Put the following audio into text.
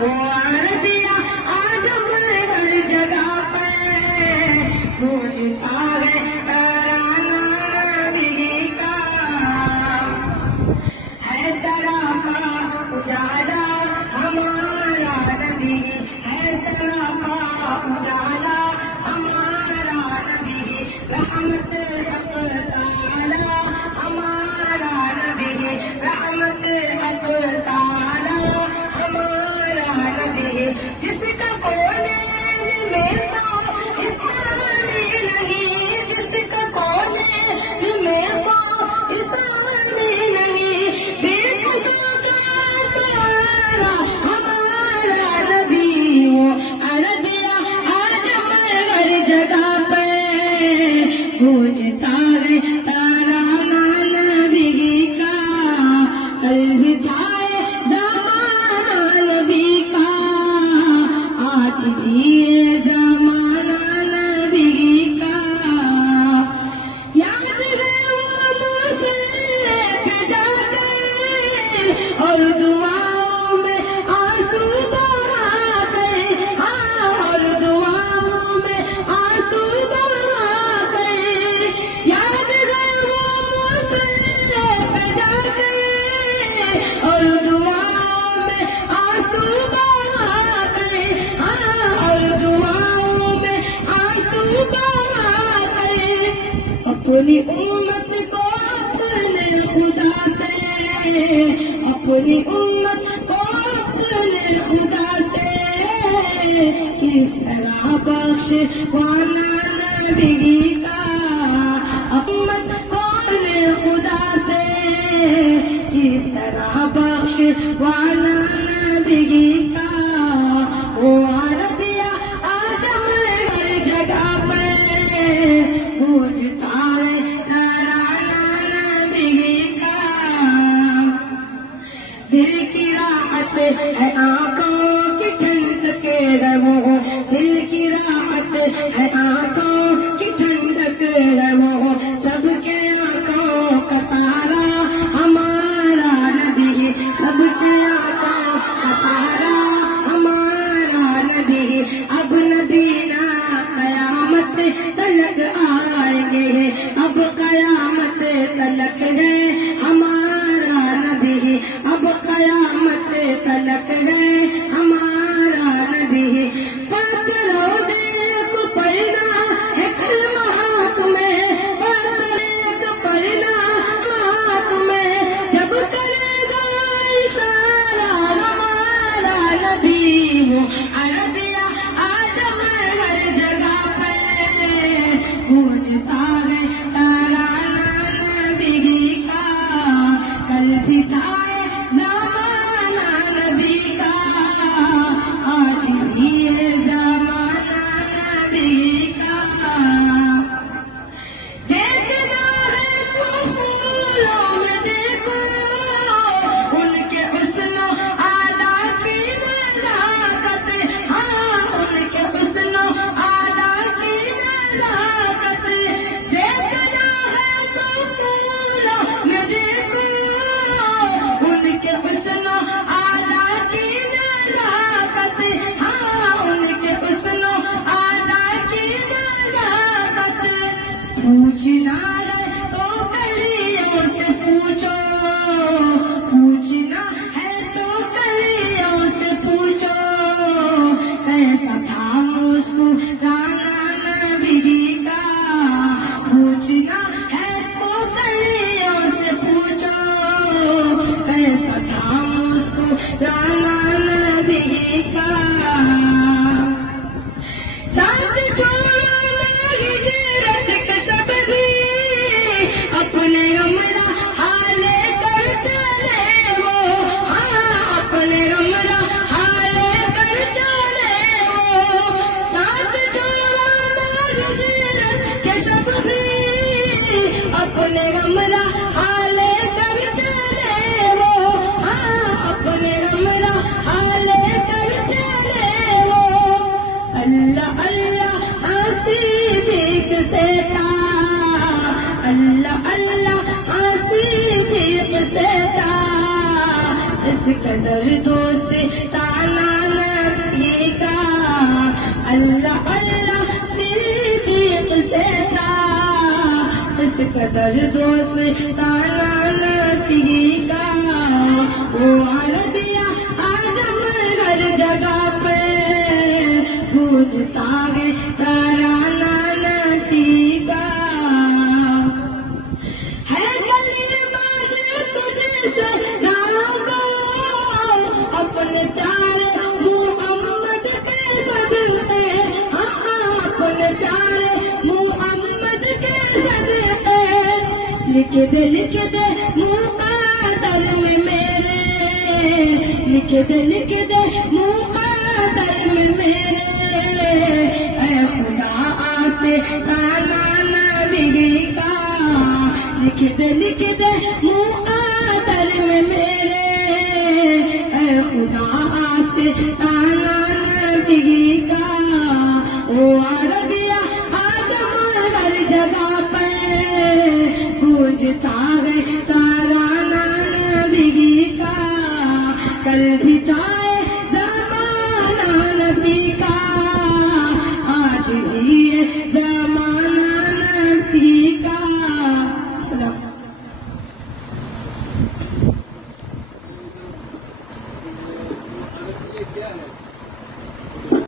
وہ عربیہ آج ہر جگہ پہ گونجتا ہے ترانہ نبی کا، ہے سراپا اجالا ہمارا نبی، ہے سراپا اجالا ہمارا نبی، رحمت حق تعالی ہمارا نبی، رحمت حق تعالی ہمارا نبی، جس کا کونین میں پاؤں انسانی نہیں، جس کا کونین میں پاؤں انسانی نہیں، بے قصا کا سہارا ہمارا نبی، وہ عربیہ آج ہر جگہ پہ گونجتا ہے ترانہ نبی کا، الوداع زمانہ نبی کا، آج بھی یہ زمانہ نبی کا، یاد ہے وہ مسلح پہ جا کے اور دعاؤں میں آنسو بہا گئے، اور دعاؤں میں آنسو بہا گئے، یاد ہے وہ مسلح پہ جا کے اور دعاؤں میں آنسو بہا گئے، اور دعاؤں میں آنسو بہا گئے، اپنی امت کو اپنے خدا سے، اپنی امت کو اپنے خدا سے کس طرح بخشوانا نبی کا، امت کو اپنے خدا سے کس طرح بخشوانا نبی کا، وہ عربیہ آج ہر جگہ پہ گونجتا ہے ترانہ نبی کا، دل کی راحت ہے آنکھوں کی ٹھنڈک رہو، دل کی راحت ہے آنکھوں کی ٹھنڈک رہو، سب کے آنکھوں کا تارا ہمارا نبی، سب کے آنکھوں کا تارا ہمارا نبی، اب نبینا قیامت تلک آئیں گے، اب قیامت تلک ہے ہمارا نبی، اب قیامت تلک ہے ہمارا نبی، پاک روضے کو پڑھنا ہے کلمہ ہاتھ میں، پاک کو پڑھنا ہاتھ میں، جب کرے گا اشارہ ہمارا نبی، وہ عربیہ آج ہر جگہ پہ گونجتا ہے ترانہ نبی کا، کل بھی تھا زمانہ نبی کا، آج بھی یہ زمانہ نبی کا، دیکھنا ہے تو پھولوں میں دیکھو ان کے حسن و ادا کی نزاکت، ہاں ان کے حسن و ادا کی نزاکت، دیکھنا ہے تو پھولوں میں دیکھو ان کے حسن و ادا کی نزاکت، ہاں ان کے حسن و ادا کی نزاکت، پوچھنا ہے تو کلیوں سے پوچھو، پوچھنا ہے تو کلیوں سے پوچھو، کیسا تھا مسکرانا نبی کا، پوچھنا ہے تو کلیوں سے پوچھو، کیسا تھا مسکرانا نبی کا، ساتھ چھوڑنا ہجرت کا شب بھی، اپنے ہمراہ حالے کر چلے وہ، اپنے ہمراہ حالے کر چلے وہ، ساتھ چھوڑنا ہجرت کا شب بھی، اپنے ہمراہ حالے کر چلے وہ، اپنے ہمراہ حالے کر چلے وہ، قدر دوستانہ نبی کا، وہ عربیہ آجم ہر جگہ پہ گونجتا ہے ترانہ نبی کا۔ ہے گلی باز تجھ سے داغو، اپنے پیارے محمد کے صدقے، اپنے پیارے محمد کے صدقے، لکھ دے مقدر میں میرے، لکھ دے مقدر میں میرے، اے خدا آستانہ نبی کا، لکھ دے مقدر میں میرے، اے خدا آستانہ نبی کا، وہ عربیہ آجم ہر جگہ پہ گونجتا ہے